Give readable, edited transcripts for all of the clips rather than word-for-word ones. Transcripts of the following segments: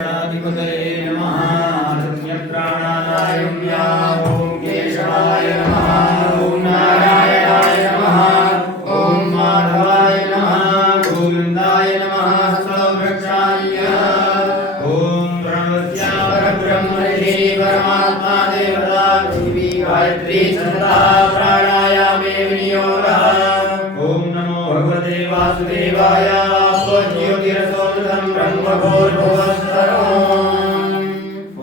गणाधिपतये नमः। संयत्राणाय ओम केशवाय नमः। ओम नारायणाय नमः। ओम माधवाय नमः। गोविंदाय नमः। सर्ववृक्षाय ओम प्रणवस्या परब्रह्मणे परमात्मा देवता देवी गायत्री छंदः प्राणायामे विनियोगः। ओम नमो भगवते वासुदेवाय ज्योतिरसोमृतं ब्रह्मभूर्भुवस्सर्वम्।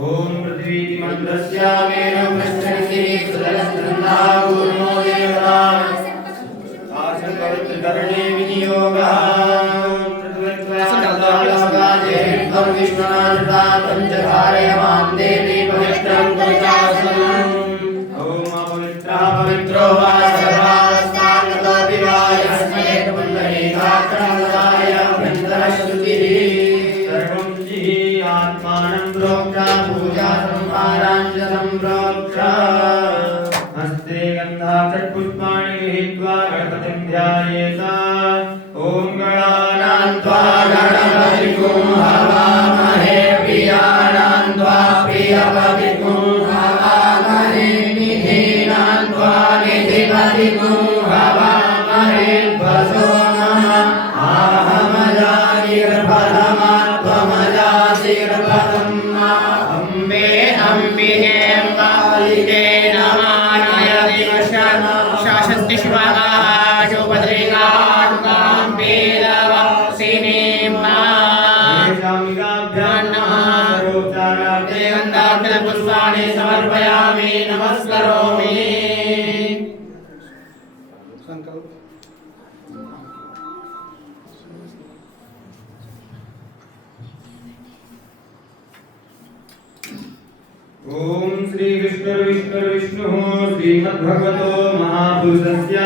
ओम पृथ्वीति मंत्रस्यामेन पृष्ठन्ति सुदलस्कन्धा पूर्णो देवता आसनपवित्रकरणे विनियोगः। विष्णुनाथा पंचधारयमां देवी पवित्रं पवित्रासनम्। ओम अपवित्रः पवित्रो वा सर्वावस्थाङ्गतो विवाय अस्मै पुण्डरीकाक्षराय अभ्यन्तरशुद्धिः सर्वं जिः आत्मानं प्रोक्ता पूजा संहाराञ्च सम्प्रोक्ष। हस्ते गन्धाक्षपुष्पाणि गृहीत्वा गणपतिं ध्यायेत। ॐ गणानां त्वा गणपतिं हवामहे प्रियाणां त्वा प्रियपतिं हवामहे निधीनां त्वा निधिपतिं हवामहे वसो अम्बे अम्बिके कालिके नमानयति शाशस्ति शिवाः शोभद्रेकां वेदवासिनीं पुष्पाणि समर्पयामि नमस्करोमि। ओम श्री विष्णु श्रीमद्भगवतो महापुरुषस्य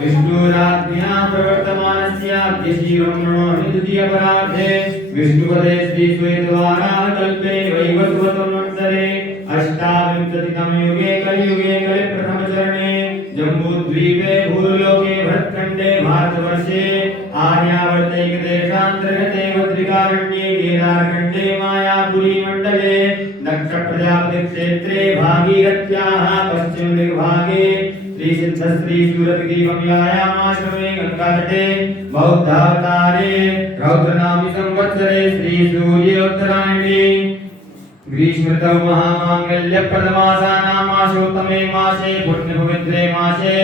विष्णुराज्ञया प्रवर्तमानस्य अद्यशीवमणो हिन्दीयपराधे विष्णुपदे श्री श्वेतवारा कल्पे वैवस्वतमंसरे अष्टाविंशतितमे युगे कलियुगे कलिप्रथमचरणे जम्बूद्वीपे भूलोके भरतखण्डे भारतवर्षे आर्यावर्ते देशान्तर्गते भद्रिकारण्ये केदारखण्डे मायापुरी मण्डले दक्ष प्रजापति क्षेत्रे भागीरथ्याः पश्चिम दिग्भागे श्री सिद्ध श्री सूरतद्वीपव्यायामाश्रमे गंगातटे बौद्धावतारे रौद्रनामी संवत्सरे श्री सूर्योत्तरायणे ग्रीष्मऋतौ महामांगल्यप्रदमासानां मासोत्तमे मासे पुण्यपवित्रे मासे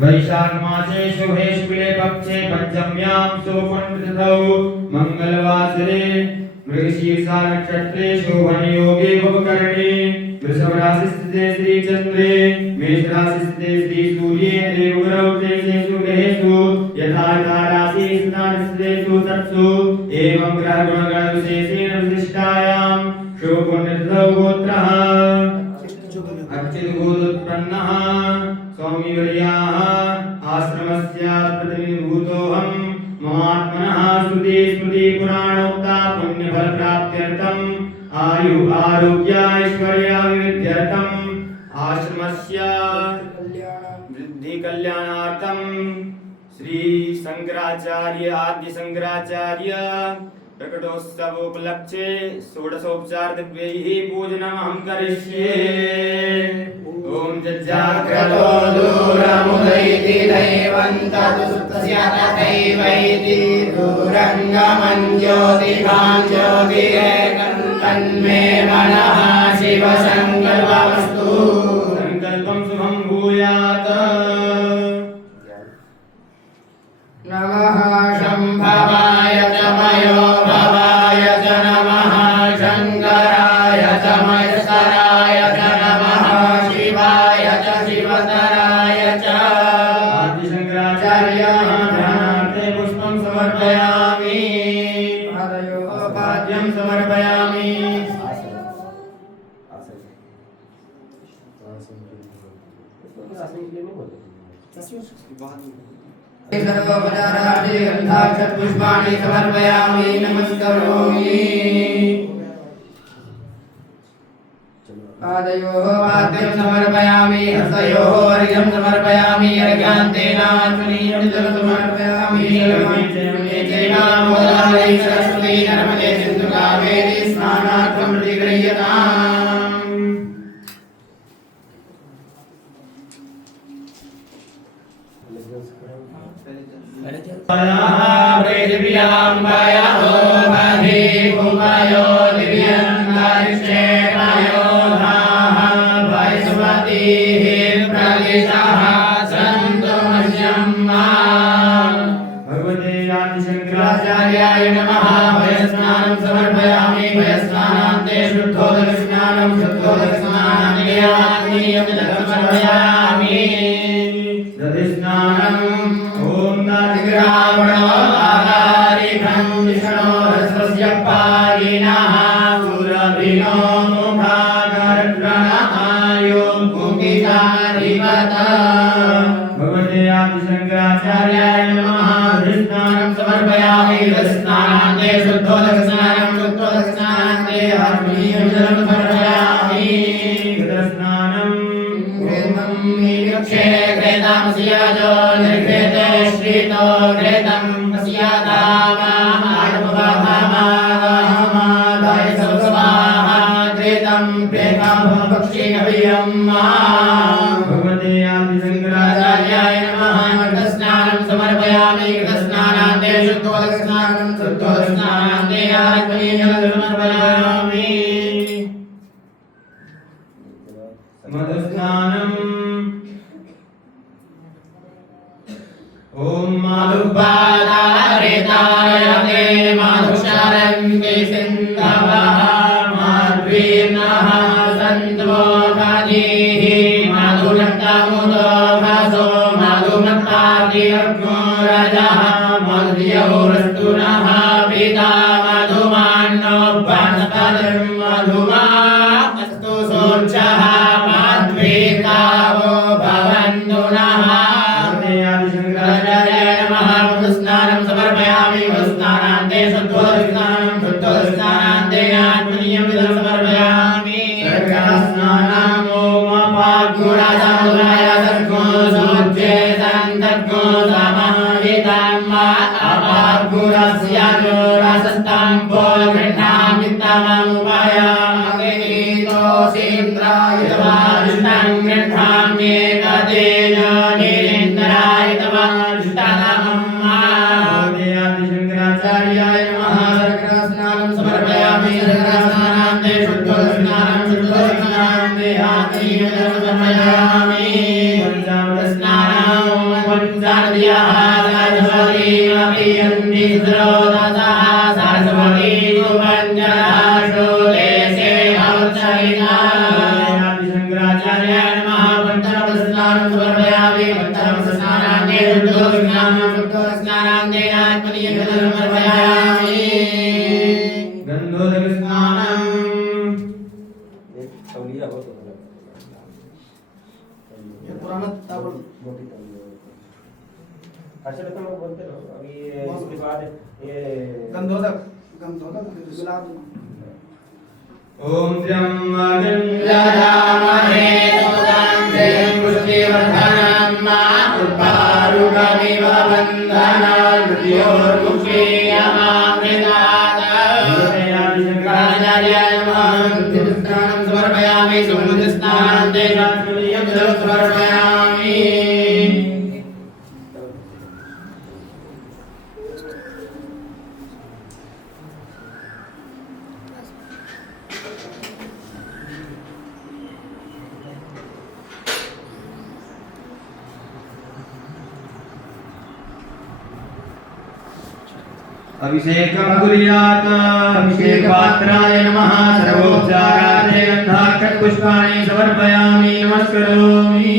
वैशाख मासे शुभे शुक्ले पक्षे पंचम्यां सुपुण्यतिथौ मंगलवासरे मृगशीर्षा नक्षत्रे शोभन योगे उपकरणे वृषभ राशि स्थिते श्री चंद्रे मेष राशि स्थिते श्री सूर्ये देवगुरौ तेषु ग्रहेषु यथा राशि स्थितेषु तत्सु एवं ग्रह गुणगण विशेषेण विशिष्टायां शुभपुण्यतिथौ गोत्रः अच्युत गोत्रोत्पन्नः स्वामिवर्याः आश्रमस्य प्रतिनिधिभूतोऽहं महात्मनः श्रुति स्मृति पुराणोक्ता पुण्यफल प्राप्त्यर्थम् आयु आरोग्य ऐश्वर्य विविध्यर्थम् आश्रमस्य वृद्धि कल्याणार्थं श्री शंकराचार्य आदि शंकराचार्य प्रकटोत्सवोपलक्ष्ये षोडशोपचार दिव्यैः पूजनमहं करिष्ये। ओम जज्जाग्रतो दूरमुदैति दैवं तदुत्तस्य तथैवैति दूरङ्गमं ज्योतिभां ज्योतिरेकं तन्मे मनः शिवसङ्कल्पमस्तु। सङ्कल्पं शुभं भूयात्। नमः शम्भवाय च मयो भवाय च नमः शङ्कराय च महेश्वराय च नमः शिवाय च शिवतराय च। आदिशङ्कराचार्याः ध्यानार्थे पुष्पं समर्पयामि। पादयोः पाद्यं समर्पयामि। सर्वोपचारार्थे गन्धाक्षपुष्पाणि समर्पयामि नमस्करोमि। पादयोः पाद्यं समर्पयामि हस्तयोः अर्घ्यं समर्पयामि अर्घ्यान्तेनात्मनीयं जलं समर्पयामि। सरस्वती नर्मदे सिन्धु कावेरी स्नानाय श्रियम्बयोपधि कुमयो दिव्यन्तरिक्षेणयो धाः वैस्वतीः प्रदिशः सन्तु मह्यं भगवते आदिशङ्कराचार्याय नमः। वयस्नानं समर्पयामि। वयस्नानान्ते शुद्धोदकस्नानं शुद्धोदकस्नानान्ते आत्मीयमिदं समर्पयामि। दधिस्नानम् ॐ नातिग्रावणो आहारिकं विष्णोरस्वस्य पायिनः सुरभिनो मुखाकर्षणः यों कुङ्किताधिपत भगवते आदिशङ्कराचार्याय नमः। दधिस्नानं समर्पयामि। दधिस्नानान्ते शुद्धोदकस्नानं शुद्धोदकस्नानान्ते आत्मीयमिदं समर्पयामि। दधिस्नानं निरक्षे कृतमस्याजो निर्घृते श्रीतो घृतं पश्यादामाहारपवाहमादाय सर्वस्वाहा घृतं प्रेताभक्षिणभियं भगवते आदिशङ्कराचार्याय नमः। घटस्नानं समर्पयामि। घटस्नानान्ते शुद्धोदकस्नानं शुद्धोदकस्नानान्ते आत्मीयं समर्पयामि। मधुस्नानम् ॐ मधुपादारेताय ते मधुशरन्ति सिन्धवः माध्वीर्नः सन्त्वोपदीः मधुरक्तमुदो भसो मधुमत्तादिर्गो रजः मध्यौरस्तुनः पिता मधुमान्नो वनस्पतिर्मधुमा अस्तु सोऽर्चः माध्वीर्गावो भवन्तु नः। स्नानं समर्पयामि। स्नानान्ते शुद्धोदकस्नानं शुद्धोदकस्नानान्ते आत्मीयमिदं समर्पयामि। स्नानम् ॐ अपाद्गुणसमुदाय सर्गो सोच्चे सन्तर्गो समाहितम् अपाद्गुणस्य जोरसस्तं पो गृह्णामि तममुपयामि। तोषीन्द्रायितवाजुष्टं गृह्णाम्येकतेन आचार्याय नमः। स्नानं समर्पयामि। स्नानान्ते शुद्धोदकस्नानं शुद्धोदकस्नानान्ते आत्मीयमिदं समर्पयामि। स्नानं पञ्चनद्यः सरस्वतीमपि यन्ति स्रोतसः सरस्वती पञ्चराशो देशे अवसरितः। शङ्कराचार्याय नमः। पञ्चमस्नानं समर्पयामि। पञ्चमस्नानान्ते शुद्धोदकस्नानं शुद्धोदकस्नानान्ते आत्मीयमिदं समर्पयामि। गन्धोदकस्नानम् ये पुराना तावल अच्छा तो लोग बोलते रहो अभी इसके बाद ये गंधोदक गुलाब ॐ त्र्यम्बकं यजामहे पुष्टिवर्धनं मातृपारुकमिव बन्धनान् मृत्योर्मुक्षीयमामृतात्। शङ्कराचार्याय नमः। स्नानं समर्पयामि। समुद्रस्नानान्ते आत्मीयमिदं समर्पयामि। अभिषेकं कुर्यात्। अभिषेकपात्राय नमः। सर्वोपचारार्थे गन्धाक्षतपुष्पाणि समर्पयामि। नमस्करोमि।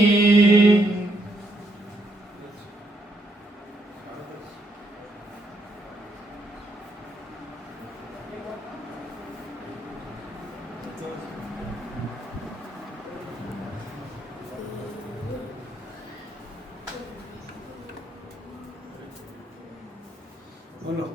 बोलो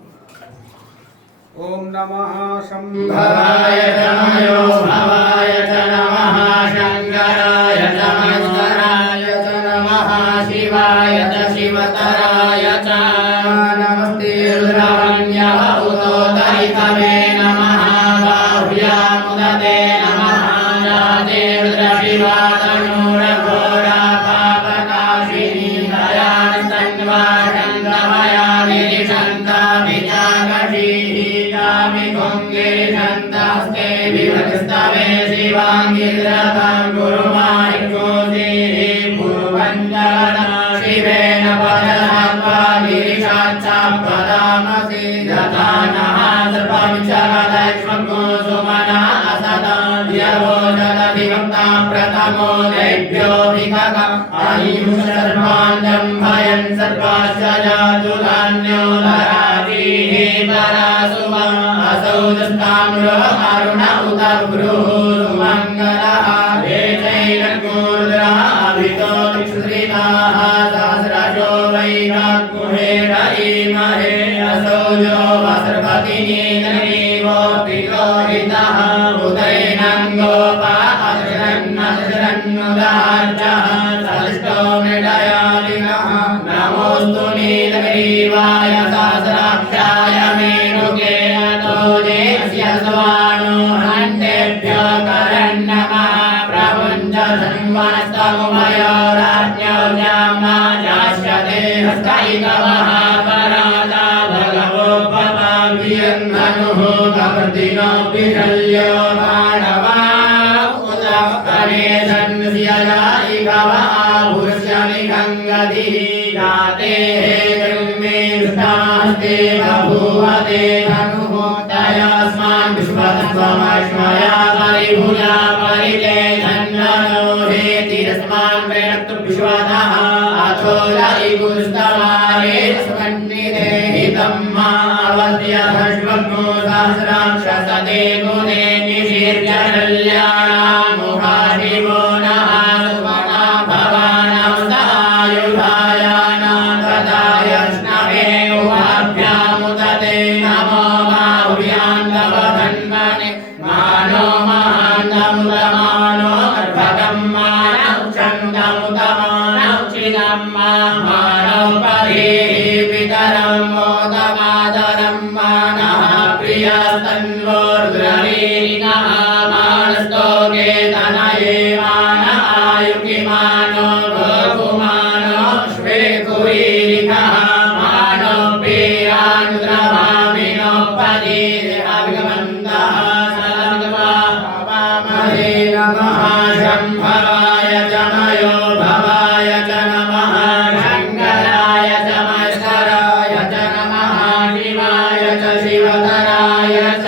ओम नमः शंभवाय नमो भवाय नमः। शंकराय नमस्कराय नमः। शिवाय शिवतराय च नमस्ते रुद्रवन्यः उतोदरितवे नमः। बाहुव्यामुदते नमः। राजे रुद्रशिवातनूरघोरा पापनाशिनी दयास्तन्वा शङ्कमया विदिशन्ता विजा स्तवे शिवाङ्गिरतां गुरुमारिकोति पूर्वञ्जना शिवेन पदहत्वा गिरिशाच्चां पदामसि यथा नः सर्वं च लक्ष्मणो सुमना असदा द्यवो जलधिवक्ता प्रथमो दैभ्यो विकक आयुषर्वाण्डं भयं सर्वाश्च जातु धान्यो धराजीः परासुवा असौ दस्ताम्रो अरुण उत भ्रूः सुमङ्गलः वेचैरङ्गूर्द्रः अभितो दिक्षुश्रिताः सहस्रशो वैराग्मुहेर ईमहे असौ जो वस्रपतिनीनरीवो पिलोहितः उदैनं गोपा अदृशन्नुदार्चः सलिष्टो मृडयालिनः नमोऽस्तु नीलग्रीवाय सहस्राक्षाय मेरुके अतो जेस्य स्वानो हन्तेभ्यो करन्नमः प्रभुञ्च धन्वनस्तमुभयोराज्ञो ज्ञामा जास्यते हस्तैकवः परादा भगवो भवाभियन्धनुः कवर्तिनो विशल्यो मानवा उदकने सन्स्यजायिकवा भुष्यमिखङ्गधिः जाते जन्मे दुष्टास्ते बभूवते धनुः तयास्मान् विश्वतत्त्वमश्मया परिभुजा परिते धन्वनो हेतिरस्मान् प्रेरक्तु विश्वतः अथो लयिगुस्तवारे सुमन्निधे हितं मा अवद्य हर्ष्वग्नो सहस्राक्षसते गुणे निशीर्यशल्याणां मुहाशिवो नः सुमना भवानां सायुधायानां तदायष्णवे उभाभ्यामुदते नमो बाहुभ्यान्तवधन्वने मानो महान्तमुदमानो अर्भकं मानौ चन्दमुदमानौ चिदं मानौ परेः पितरं मोदमादरं मानः प्रियस्तन्वोर्द्रवीरिणः मानस्तोके तनये मान आयुकिमानो गोकुमानो श्वेकुरीरिकः मानो पीरानुद्रभामिनो पदीरे अभिगमन्तः सलमित्वामहे नमः शम्भवाय च मयो भवाय च नमः शङ्कराय च महेश्वराय च नमः शिवाय च शिवतराय च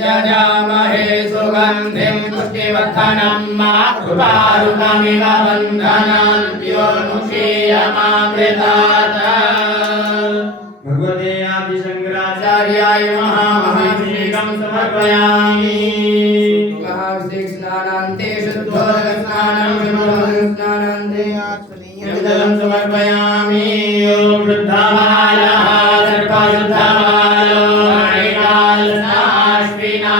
जजामहे सुगन्धिं पुष्टिवर्धनं मा कृपारुकमिव बन्धनान्त्योन्मुषीयमामृतात् भगवते आदिशङ्कराचार्याय महामहिषीकं समर्पयामि स्नानान्ते शुद्धोदकस्नानं विमोदकस्नानान्ते जलं समर्पयामि ॐ शुद्धबालः सर्वशुद्धबालो मणिकालसाश्विनः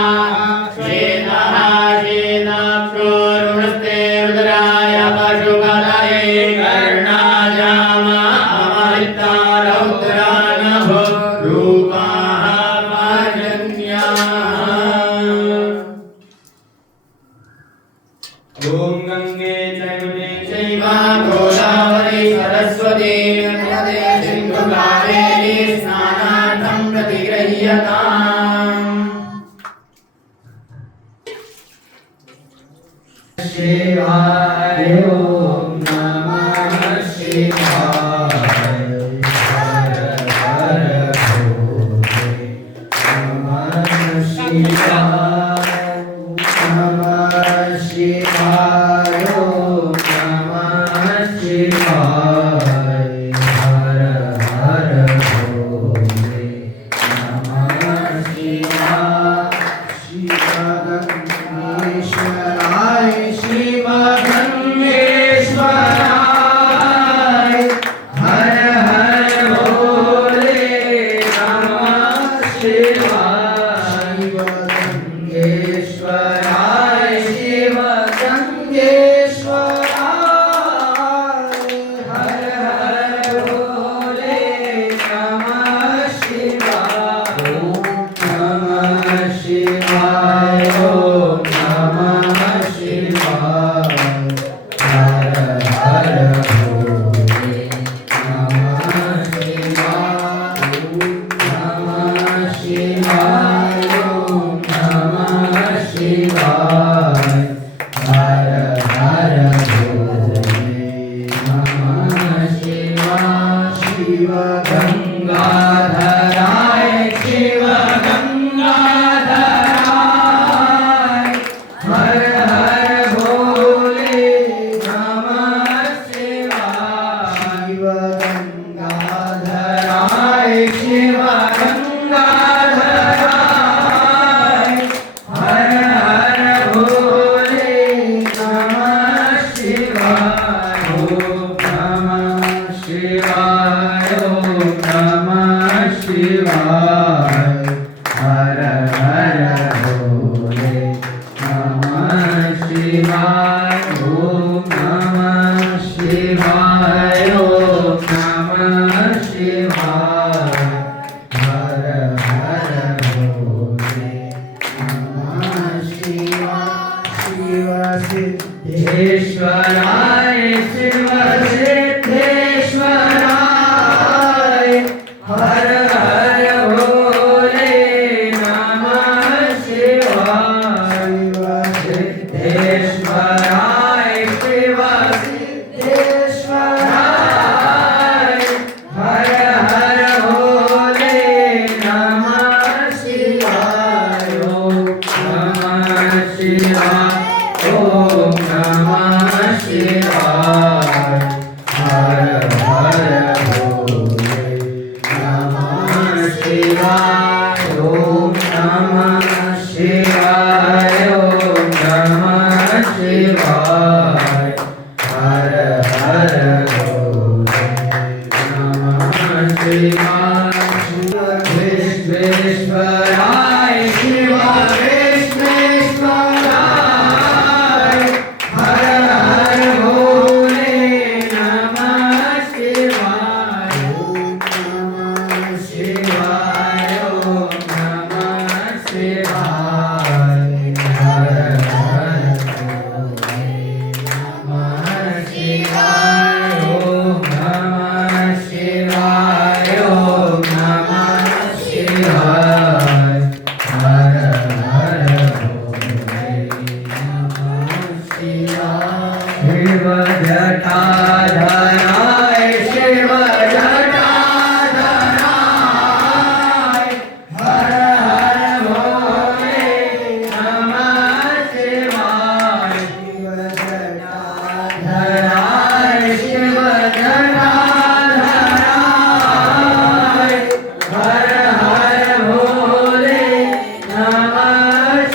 श्वेतः श्वेताक्षोरुणस्ते रुद्राय पशुपतये कर्णाजामा अमृतारौद्रानभो रूपाः पाजन्याः ॐ गङ्गे चैव गोदावरी सरस्वती नर्मदे सिन्धु कावेरी स्नानार्थं प्रतिगृह्यताम् शिवाय ॐ नमः शिवाय हर हर भोले नमः शिवाय नमः शिवाय ॐ नमः शिवाय हर हर भोले नमः शिवाय शिवगङ्गेश्वराय शिवगङ्गेश्वराय हर हर भोले नमः शिवाय शिवगङ्गेश्वराय शिवगङ्गेश्वराय हर हर भोले नमः शिवाय नमः शिवाय ॐ नमः शिवाय हर हर भोले नमः शिवाय नमः शिवाय ॐ नमः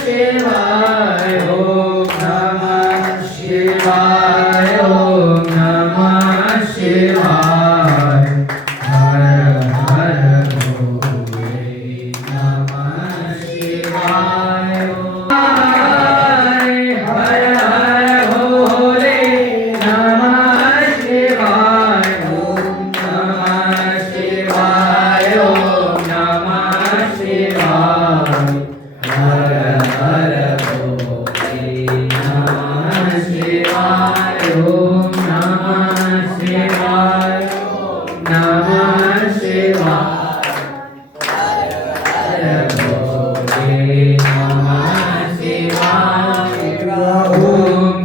शिवाय ओम नमः शिवाय ओम नमः शिवाय हर हर भोले नमः शिवाय ओम हर हर भोले नमः शिवाय ओम नमः शिवाय ओम नमः शिवाय हर हर भोले नमः शिवाय ओम नमः शिवाय ओम नमः शिवाय हर हर भोले नमः शिवाय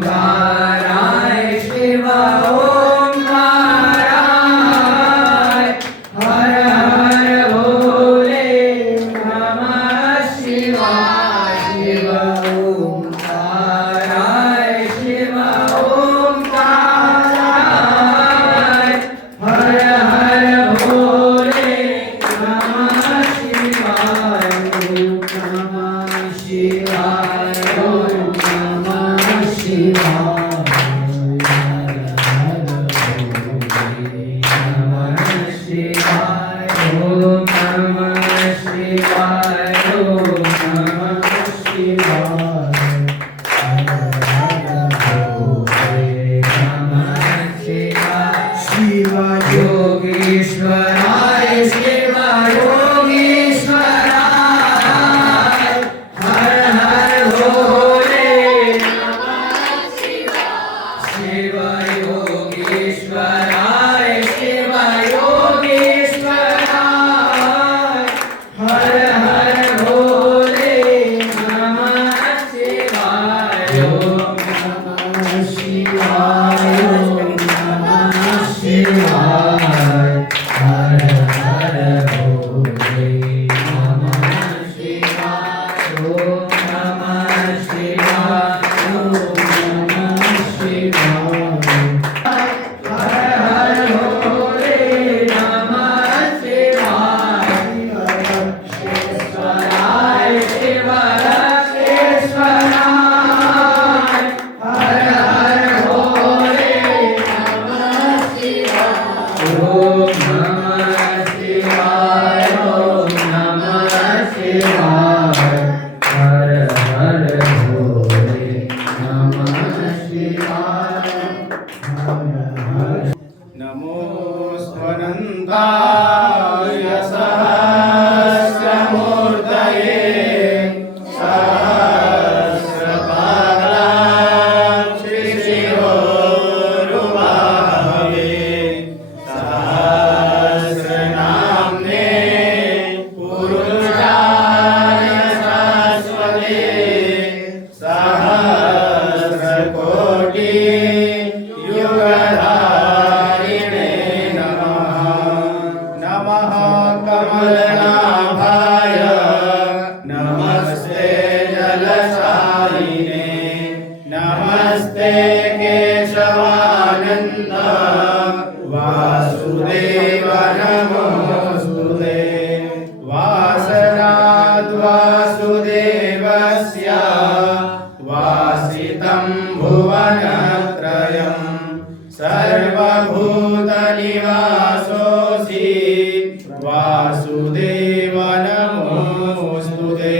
ओंकाराय शिव ओंकाराय हर हर भोले नमः शिवाय शिव ओंकाराय शिव ओंकाराय हर हर भोले नमः शिवाय नमः शिवाय ओम नमः शिवाय हर हर भोले नमः शिवाय ओम नमः शिवाय ओम नमः शिवाय हर हर भोले नमः शिवाय शिव योगेश्वराय शिव योगेश्वराय हर हर भोले शिव योगेश्वराय शिव योगेश्वराय हर हर भोले नमः शिवाय ओम नमः शिवाय ओम नमः शिवाय हर हर भोले नमः शिवाय ओम नमः शिवाय ओम नमः शिवाय हर हर भोले नमः शिवाय शिवराय शिव राकेश्वराय हर हर भोले नमः शिवाय ओम नमः शिवाय ओम नमः शिवाय हर हर भोले नमः शिवाय हर हर नमोऽस्त्वनन्ताय सहस्रमूर्तये सहस्रपादाक्षिशिरोरुबाहवे सहस्रनाम्ने पुरुषाय शाश्वते सहस्रकोटि युगधारिणे नमः कमलनाभाय नमस्ते जलशायिने नमस्ते केशवानन्द वासुदेव नमोऽस्तुते वासनाद्वासुदेवस्य वासितं भुवनत्रयम् सर्वभूतनिवासोऽसि वासुदेव नमोऽस्तुते।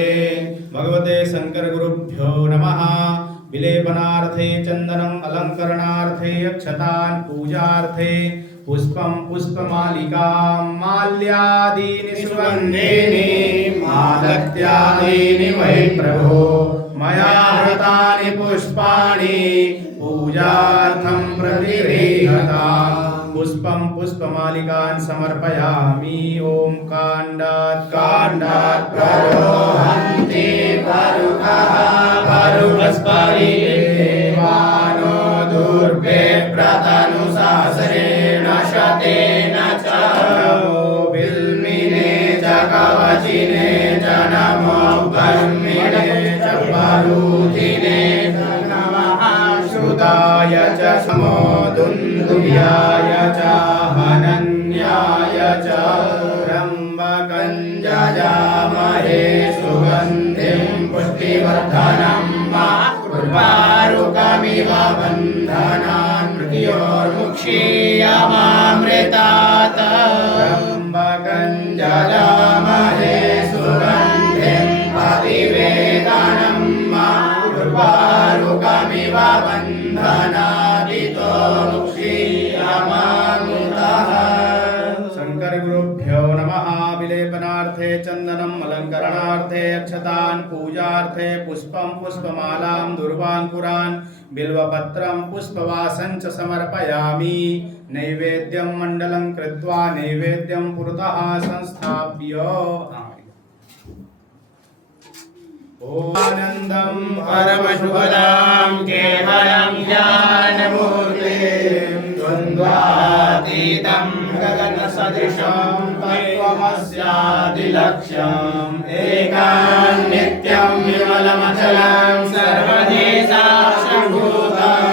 भगवते शंकर गुरुभ्यो नमः। विलेपनार्थे चन्दनम् अलङ्करणार्थे अक्षतान् पूजार्थे पुष्पं पुष्पमालिकां माल्यादीनि सुगन्धीनि मालत्यादीनि वै प्रभो मया हृतानि पुष्पाणि पूजार्थं प्रतिगृह्यताम् पुष्पं पुष्पमालिकान् समर्पयामि ॐ काण्डात् काण्डात् प्ररोहन्ति परुकः परुकस्परि देवानो दुर्गे प्रतनुशासनेन शतेन च नमो बिल्मिने च कवचिने च नमो कर्मिणे च परुधिने च नमः श्रुताय च समोदुन्दुभ्याय च हनन्याय च त्र्यम्बकं यजामहे सुगन्धिं कीर्तिवर्धनं उर्वारुकमिव बन्धनान् मृत्योर्मुक्षीयमामृतात् त्र्यम्बकं जजामहे सुगन्धिं प्रतिवेदनं उर्वारुकमिव बन्धनादितो मुक्षीयमामृतः। शंकर गुरुभ्यो नमः। विलेपनार्थे चंदनम अलंकरणार्थे अक्षतान् पूजार्थे पुष्पं पुष्पमालां दुर्वांकुरान् बिल्वपत्रं पुष्पवासं च समर्पयामि। नैवेद्यं मण्डलं कृत्वा नैवेद्यं पुरतः संस्थाप्य आनन्दं परमशुभदां केवलं ज्ञानमूर्तिं द्वन्द्वातीतं गगनसदृशं तत्त्वमस्यादिलक्ष्यम् एकां नित्यं विमलमचलं सर्वदि साक्षिभूतं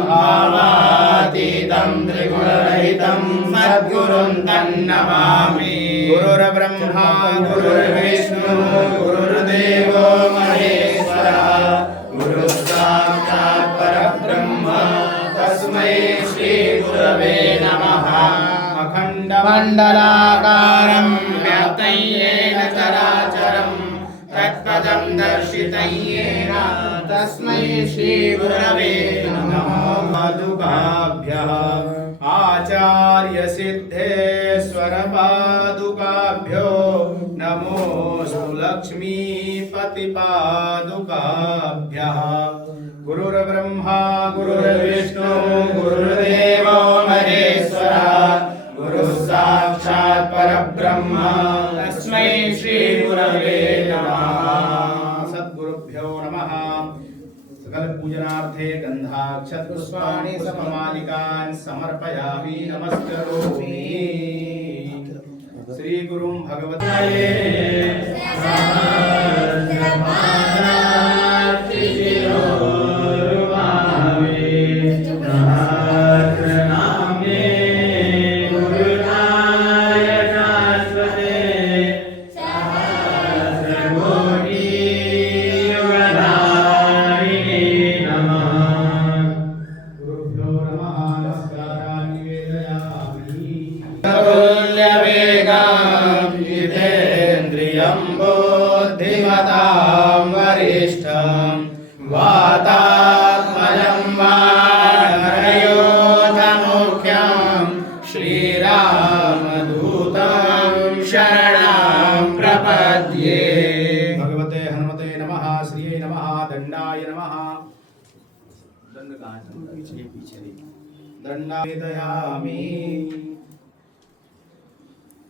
भावातीतं त्रिगुणरहितं सद्गुरुं तन्नमामि। गुरुर्ब्रह्मा गुरुर्विष्णु गुरुर्देवो महेश्वरः गुरुः साक्षात् परब्रह्म तस्मै श्री गुरवे नमः। अखण्डमण्डलाकारं व्याप्तं येन चराचरं तत्पदं दर्शितं येन तस्मै श्री गुरवे नमः। पादुकाभ्यः आचार्य सिद्धेश्वर पादुकाभ्यो नमोस्तु लक्ष्मीपति पादुकाभ्यः। गुरुर्ब्रह्मा गुरुर्विष्णु गुरुर्देवो महेश्वरः गुरुः साक्षात् परब्रह्म तस्मै श्री गुरवे नमः। सद्गुरुभ्यो नमः। सकल पूजनार्थे गंधाक्षत पुष्पाणि सममालिकान् समर्पयामि नमस्करोमि। श्री गुरुं भगवते बुद्धिमतां वरिष्ठं वातात्मजं वानरयोधमुख्यं श्रीरामदूतं शरणं प्रपद्ये। भगवते हनुमते नमः। श्रीये नमः। दंडाय नमः। दंडायदयामि।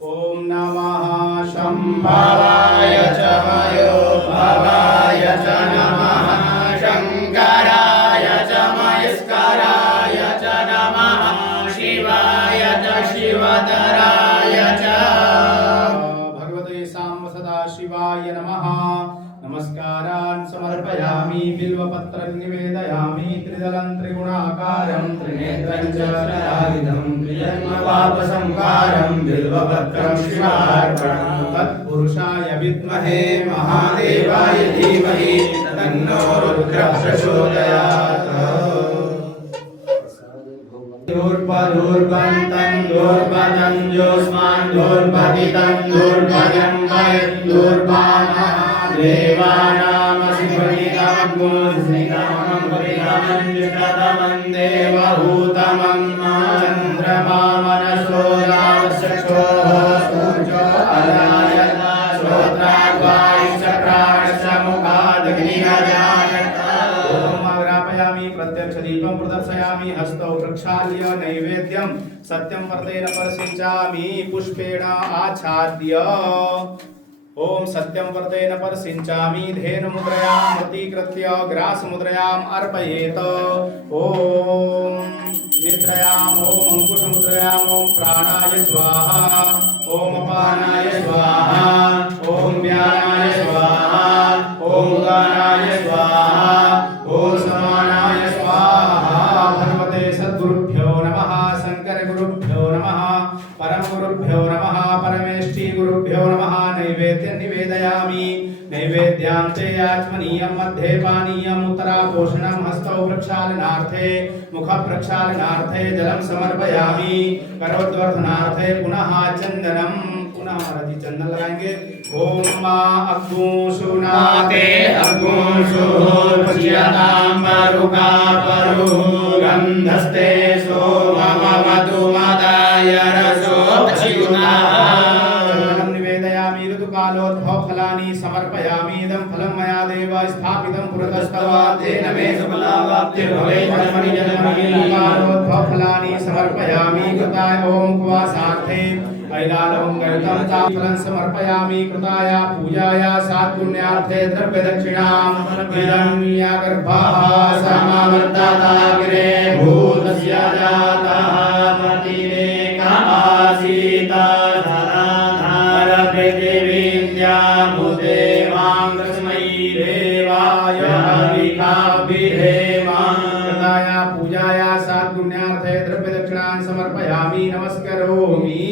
ओम नमः शंभवाय च मयोभवाय च नमः शंकराय च महेश्वराय च नमः शिवाय च शिवतराय च भगवते साम्ब सदा शिवाय नमः। नमस्कारान् समर्पयामि। बिल्वपत्रं निवेदयामि। त्रिदलं त्रिगुणाकारं त्रिनेत्रं च त्रिराजितं त्रिजन्मपापसंहारं बिल्वपत्रं शिवार्पणं तत्पुरुषाय विद्महे महादेवाय धीमहि तन्नो रुद्रः प्रचोदयात्। दूर्पदूर्पन्तं दूर्पदं जोस्मान् दूर्पदितं दूर्पदं वयद्दूर्वाणः देवानामसिफलिताग्मुस्निकामं परिणामं जुष्टतमं देवहूतमं चन्द्रमा मनसो यावश्चक्षोः सूर्यो अजायत श्रोत्राग्वायुश्चक्राश्च मुखादग्निरजायत। ॐ अग्रापयामि प्रत्यक्षदीपं प्रदर्शयामि हस्तौ प्रक्षाल्य नैवेद्यं सत्यं वर्तेन परसिञ्चामि पुष्पेण आच्छाद्य। ओम सत्यं वर्तेन परसिञ्चामि धेनुमुद्रयां प्रतीकृत्य ग्रासमुद्रयाम् अर्पयेत। ओम निद्रयाम् ओम अंकुशमुद्रयाम् ओम प्राणाय स्वाहा ओम अपानाय स्वाहा ओम व्यानाय स्वाहा ओम उदानाय स्वाहा ओम समानाय स्वाहा। भगवते सद्गुरुभ्यो नमः। शंकर गुरुभ्यो नमः। परम गुरुभ्यो नमः। परमेष्ठी गुरुभ्यो नमः। नैवेद्यं निवेदयामि। नैवेद्य मध्यांते आत्मनीयं मध्ये पानीयम् उत्तरापोषणं हस्तौ प्रक्षालनार्थे मुख प्रक्षालनार्थे जलं समर्पयामि करोद्वर्धनार्थे पुनः चंदनम पुनः हमारा जी चंदन लगाएंगे ओम मा अग्गुशुनाते अग्गुशुर्पच्यतां मरुका परुः गन्धस्ते सोममवतुमदाय रसो अच्युताः चंदनं निवेदयामि ऋतुकालोद्भव फलानि समर्पयामि इदं फलं मया देव स्थापितं पुरतस्तव तेन मे सफलावाप्तिर्भवेत् जन्मनि जन्मनि ऋतुकालोद्भव फलानि समर्पयामि कृताय ओम उपवासार्थे ऐलालं गरुतं फलं समर्पयामि कृताय पूजाय सात्पुण्यार्थे द्रव्य दक्षिणां इदं यागर्भाः समावर्तताग्रे भूतस्य जातः प्रतिरेकमासीत धनाधार पृथिवीन्द्यामुदे मां तस्मै देवाय हविकाभिधेम कृताय पूजाय सात्पुण्यार्थे द्रव्य दक्षिणां समर्पयामि नमस्करोमि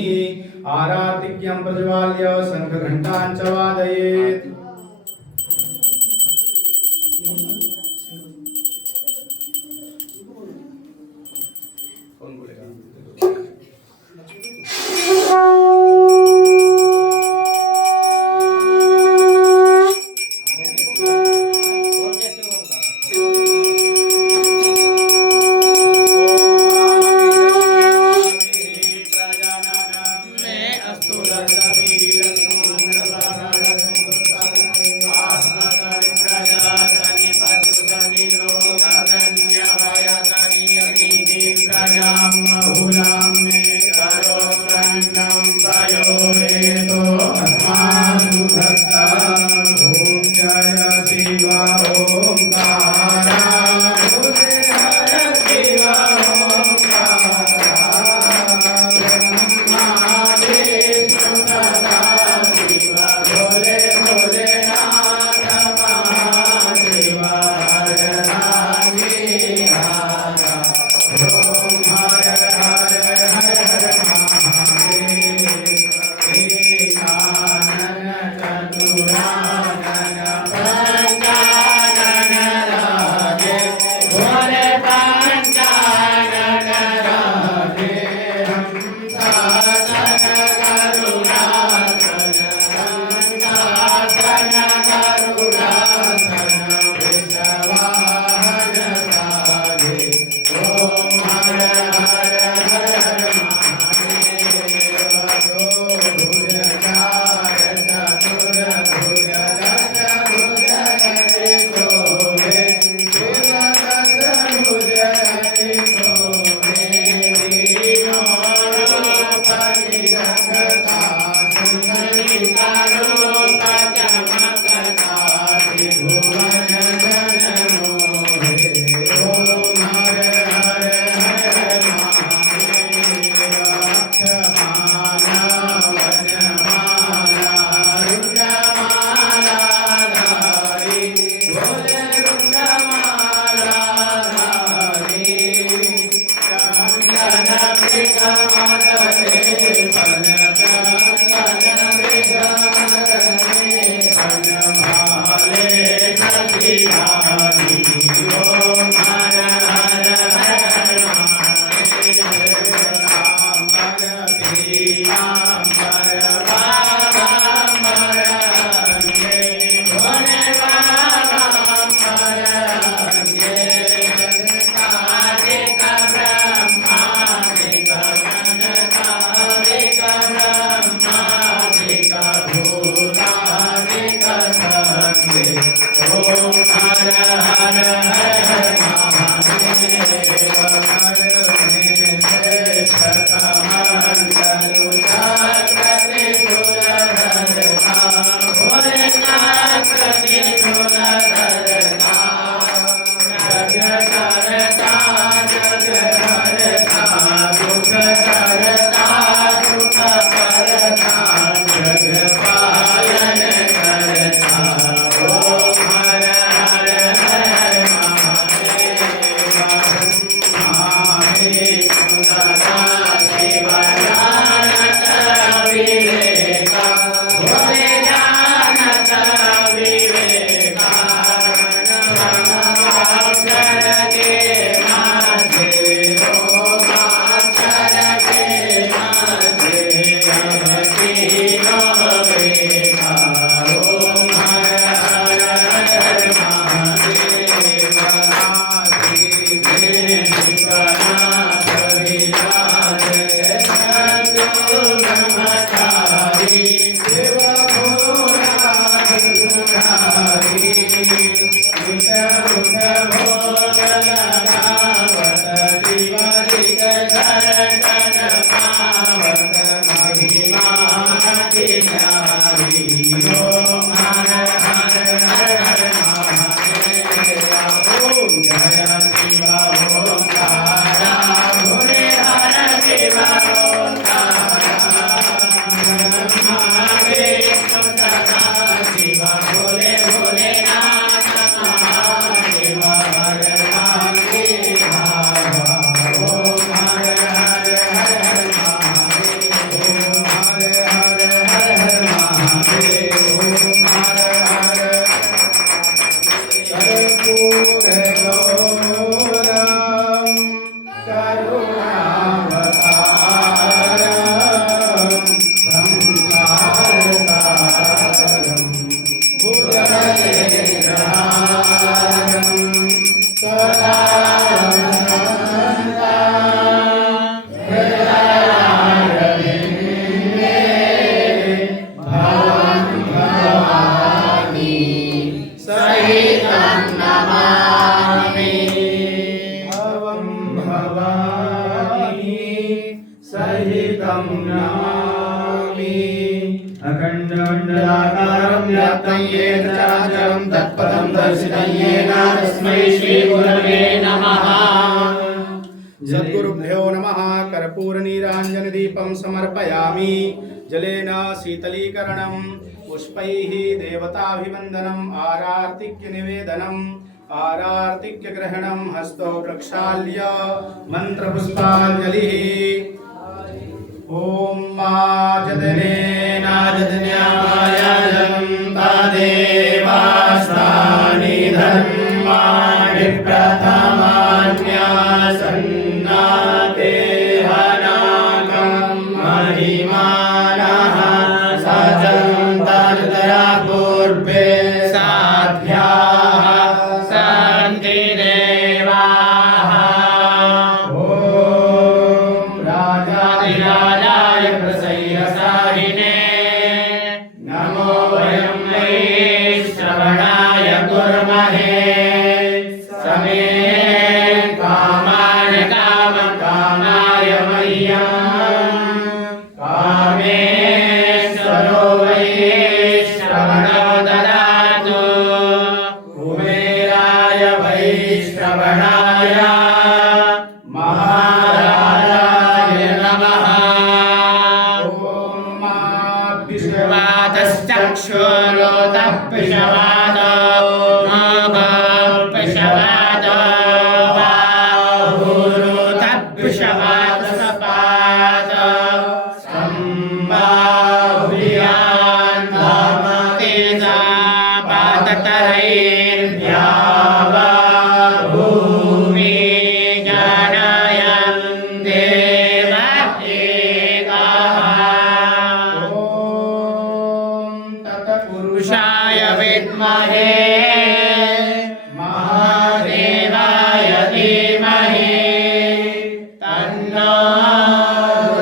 आरातिक्यं प्रज्वाल्य शंखघण्टां च वादयेत् कौन बोलेगा कर्पूरगौरं करुणावतारं संसारसारं भुजगेन्द्रहारं सदा सहितं नमामि अखण्डमण्डलाकारं व्याप्तं येन चराचरं तत्पदं दर्शितं येन तस्मै श्रीगुरवे नमः। सद्गुरुभ्यो नमः। कर्पूरनीराञ्जनदीपं समर्पयामि। जलेन शीतलीकरणं पुष्पैः देवताभिवन्दनम् आरार्तिक्यनिवेदनम् आरार्तिक्यग्रहणं हस्तो प्रक्षाल्य मन्त्रपुष्पाञ्जलिः। ॐ माजदनेनाजदन्यामायाजं तदेवास्तानि धर्माणि प्रथमान्यासन्नातेहनाकं महिमानः सजन्तरतरा पूर्वे साध्याः सन्ति देवाः। ॐ राजाधिराजाय प्रसह्यसारिणे नमो वयं वै श्रवणाय कुर्महे। समे कामान् कामकामाय मह्यं कामेश्वरो वै श्रवणो ददातु। कुबेराय वै श्रवणाय महाराजाय नमः। ॐ विश्वातश्चक्षुरोतः पिशवादो पिशवादो बाहुरुतः पिशवातसपाद सम्बाहुर्यान् तेजा पादतरैर्द्यावा भूमि जानायन् देव एकः। ॐ तत्पुरुषाय विद्महे महादेवाय धीमहि तन्नो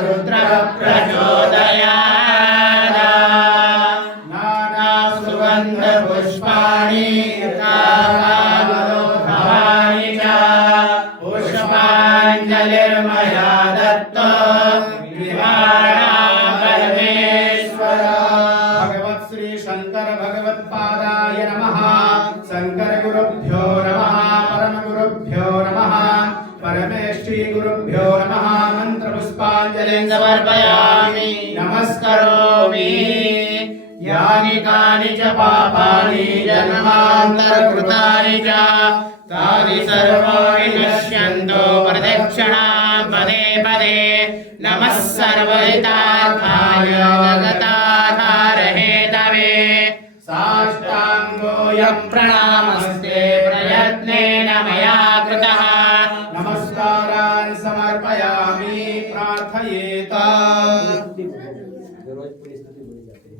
रुद्रः प्रचोदयात्। नानासुगन्धपुष्पाणि भवानि च पुष्पाञ्जलिर्मया दत्तो परमेश्वर। भगवत् श्री शंकर भगवत्पादाय नमः। शंकर गुरुभ्यो नमः। परम गुरुभ्यो नमः। परमेष्ठी गुरुभ्यो नमः। मंत्र पुष्पांजलिं समर्पयामि नमस्करोमि। यानि कानि च पापानि जन्मान्तरकृतानि च तानि सर्वाणि नश्यन्तो प्रदक्षिणां पदे पदे। नमः सर्वहितार्थाय जगताधारहेतवे। साष्टाङ्गोऽयं प्रणामस्ते प्रयत्नेन मया कृतः। नमस्कारान् समर्पयामि प्रार्थयेत। रोज परिस्थिति बदल जाती है।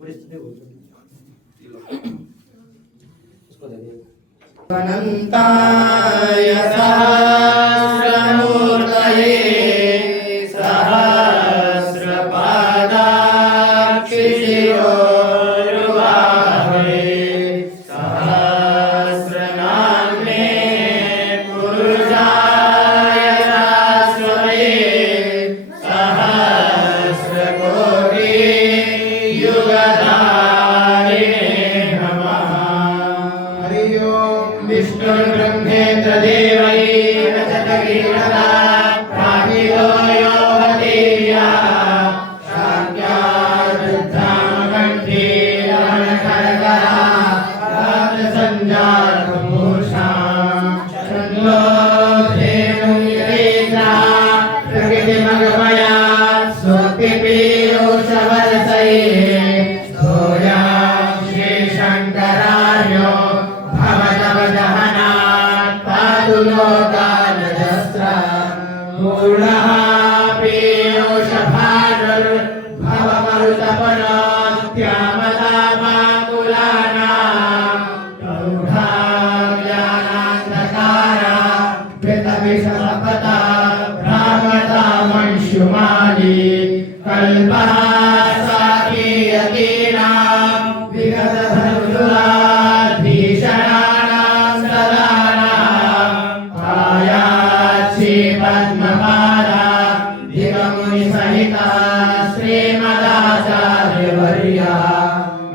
परिस्थिति उसको दे दिया। अनन्ताय सहस्रमूर्तये सहस्रपादाक्षिशिरोरुबाहे सहस्रनाम्ने पुरुषाय शाश्वते सहस्रकोटि युगधारिणे नमः। हरि ओम विष्णुर्ब्रह्मेन्द्र देवैः रचतगीरदा प्राहितो यो हतेया शाक्यारुद्धामकण्ठी रमणखड्गः राजसञ्जातमूषा चन्द्रो धेनुर्येन्द्रा प्रकृतिमगमया स्वपिपीयूषवर्षैः सोऽयं श्रीशङ्करार्यो भवतव लोकानजस्रा पूर्णः पीयूषभानुर्भवमरुतपनोत्यामदामाकुलानां प्रौढाव्यानान्धकारा कृतविषमपता भ्रामतामंशुमाली कल्पः साकीयतीनां विगतधनुराधीशणानां सदानां आयाच्छी पद्मपादा दिवमुनिसहिता श्रीमदाचार्यवर्या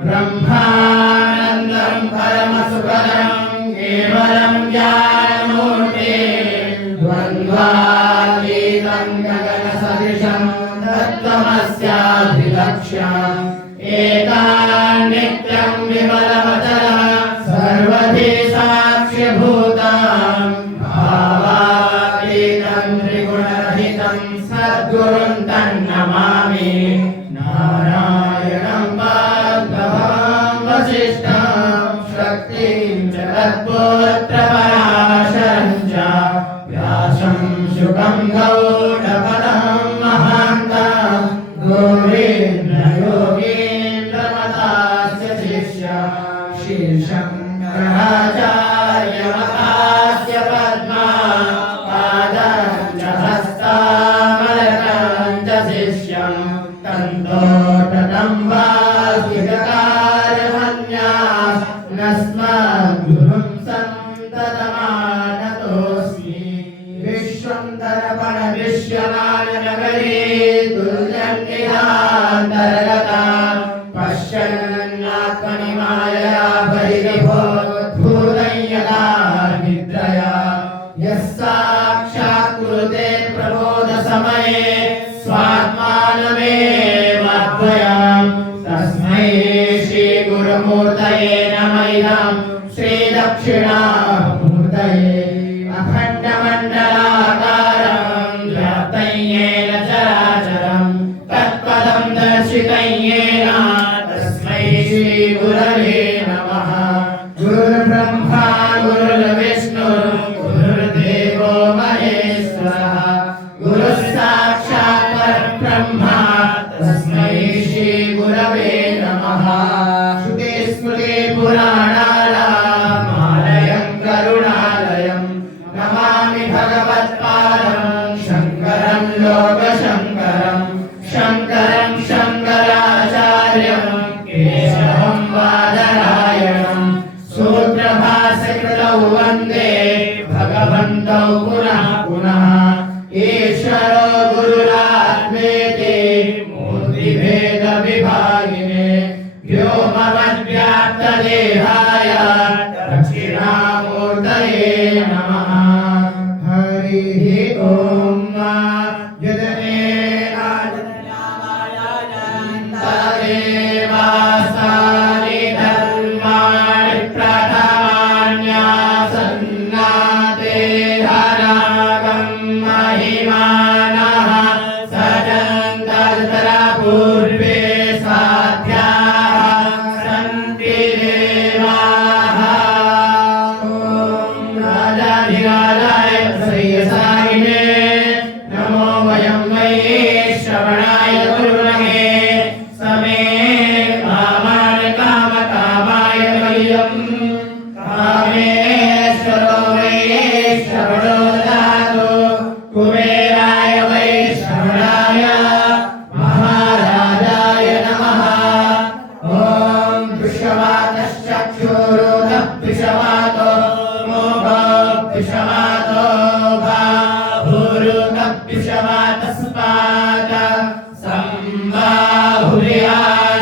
ब्रह्मानन्दं परमसुखदं केवलं ज्ञानमूर्ते द्वन्द्वातीतं गगनसदृशं तत्त्वमस्याभिलक्ष्यम् एतान्नित्यं विमलमचलं सर्वधी साक्ष्यभूतं भावातीतं त्रिगुणरहितं सद्गुरुं तन्नमामि नारायणं वाग्भवं वसिष्ठं शक्तिं च तत्पुत्रपराशरं च व्यासं शुकं गौडपदं महान्तं गोविन्दयोगीन्द्रमतास्य शिष्यं शीर्षङ्कराचार्यमतास्य पद्मा पादं च हस्तामलकं च शिष्यं तन्तोटनं वास्तिककारमन्यास् नस्मद्गुरुं सन्ततमानतोऽस्मि विश्वं दर्पण विश्वमाननगरे तुल्यं निधान्तर्गता पश्यन्नात्मनि मायया परिविभूतं यदा निद्रया यः साक्षात् कुरुते प्रबोधसमये स्वात्मानमेवाद्वयम् तस्मै श्रीगुरुमूर्तये नमः इदं श्रीदक्षिणामूर्तये अखण्डमण्डलाकारं व्याप्तं येन चराचरं तत्पदं दर्शितं येन तस्मै श्रीगुरवे नमः गुरुर्ब्रह्मा गुरुर्विष्णुः गुरुर्देवो महेश्वरः गुरुः साक्षात् परब्रह्म तस्मै श्रीगुरवे नमः श्रुतिस्मृतिपुराणानामालयं करुणालयं नमामि भगवत्पादं शङ्करं लोकशङ्करं शङ्करं शङ्कराचार्यं केशवं बादरायणं सूत्रभाष्यकृतौ वन्दे भगवन्तौ पुनः पुनः ईश्वरो गुरुरात्मेति मूर्तिभेदविभागिने व्योमवद्व्याप्तदेहाय दक्षिणामूर्तये नमः हरिः ॐ तदेवासानि धर्माणि प्रथमान्यासन्नाते हरागं महिमानः सजन्तस्तरा पूर्वे साध्याः सन्ति देवाः ॐ राजाधिराजाय श्रेयसायिने नमो वयं वै श्रवणाय गुरुर्महे समे कामान् कामकामाय मह्यं कामेश्वरो वै श्रवणो ददातु कुबेराय वै श्रवणाय महाराजाय नमः ॐ विश्ववातश्चक्षुरुतः विश्ववातो मोघः विश्ववातो बाहुरुतः विश्ववातस्पाद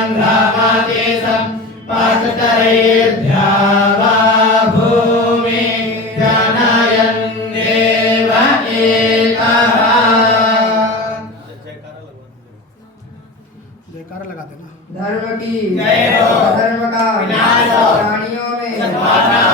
संबाहुर्यान्ध्रामादेशं पाततरैर्ध्यावा भूमि जनयन् देव एकः जयकारा लगाते ना। धर्म की जय हो। धर्म का विनाश हो। प्राणियों में सद्भावना